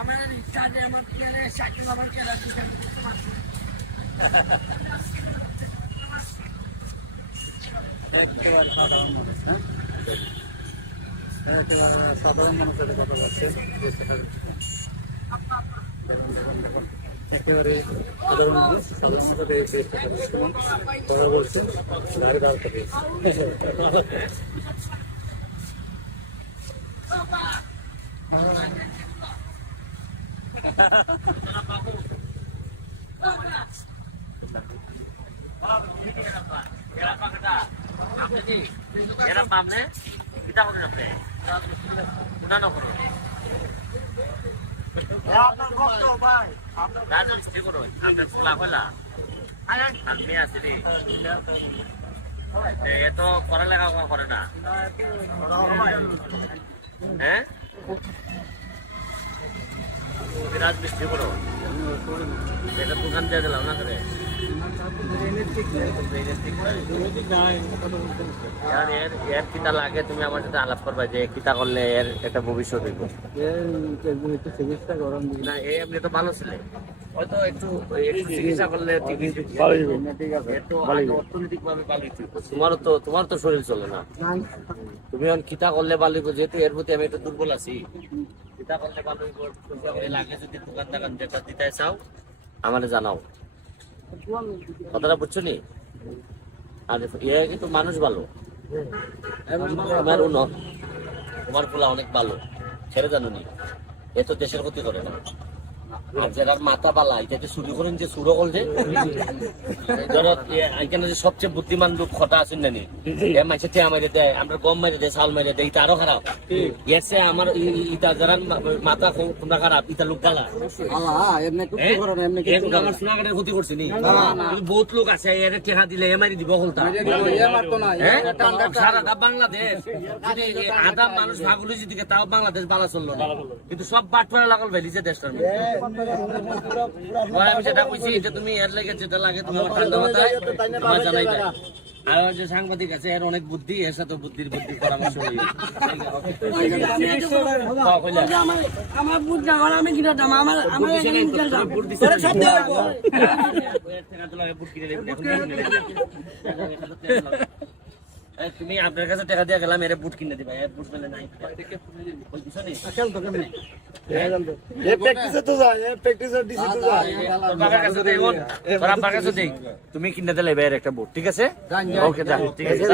আমার ইচ্ছা যে আমার খেলে সাকিব আমার খেলা করতে পারছি একেবারে সাধারণ মানুষ, হ্যাঁ একেবারে সাধারণ মানুষের কথা বলছেন। একেবারে সাধারণ মানুষ সাধারণ মানুষের কথা বলছেন দাঁড়িয়ে দাঁড়াতে এরা পাবনে কিতা করেন আপনি উনানো করুন রাজমিস্ত্রি করুন আপনার খোলা খোলা আপনি আসেনি এত পড়ালেখা করে না হ্যাঁ রাজমিস্ত্রি করো এটা দোকান দিয়ে গেলাম না করে এর কিতা লাগে তুমি আমার সাথে আলাপ করবা যে কিতা করলে এর একটা ভবিষ্যৎ হইব না এমনি তো ভালো ছিল হয়তো একটু চিকিৎসা করলে অর্থনৈতিক ভাবে ভালো তোমার তো শরীর চলে না তুমি এখন কিতা করলে ভালো হইব যেহেতু এর প্রতি আমি একটু দুর্বল আছি কিতা করলে ভালো হইব লাগে যদি দোকান দাকান যেটা দিতে চাও আমারে জানাও কথাটা বুঝছো নি আর এ কিন্তু মানুষ ভালো তোমার পোলা অনেক ভালো ছেড়ে জানো নি এ তো দেশের ক্ষতি করে না আর যারা মাথা বালা এটা শুরু করেন যে শুরু করছে এখানে যে সবচেয়ে বুদ্ধিমান লোক খটা আছেন না নি মাইছে টেয়া মাইরে দেয় আমরা গম মাইরে দেয় চাল মাইরে দেয় এটা আরো খারাপ এসে আমার ইটা যারা মাথা তোমরা খারাপ ইটা লোক গালা আমার সোনাঘাটের ক্ষতি করছে নি বহুত লোক আছে এর টেকা দিলে এ মারি দিব হলতা সারাটা বাংলাদেশ আধা মানুষ ভাগুলি যেদিকে তাও বাংলাদেশ বালা চললো না কিন্তু সব বাটপাড়া লাগল ভেলিছে দেশটার মধ্যে আমি যেটা কইছি এটা তুমি এর লাগে যেটা লাগে তুমি আমার ঠান্ডা মাথায় আমার জানাইবে আর যে সাংবাদিক আছে এর অনেক বুদ্ধি এর সাথে বুদ্ধির পরামর্শ আমার বুদ্ধ আমার আমি কিনা দাম আমার আমার তুমি আপনার কাছে টাকা দিয়ে গেলাম এর বুট কিনে দিবা এর বুট মেলে নাই তুমি কিনে দিলে এর একটা বুট ঠিক আছে ওকে ঠিক আছে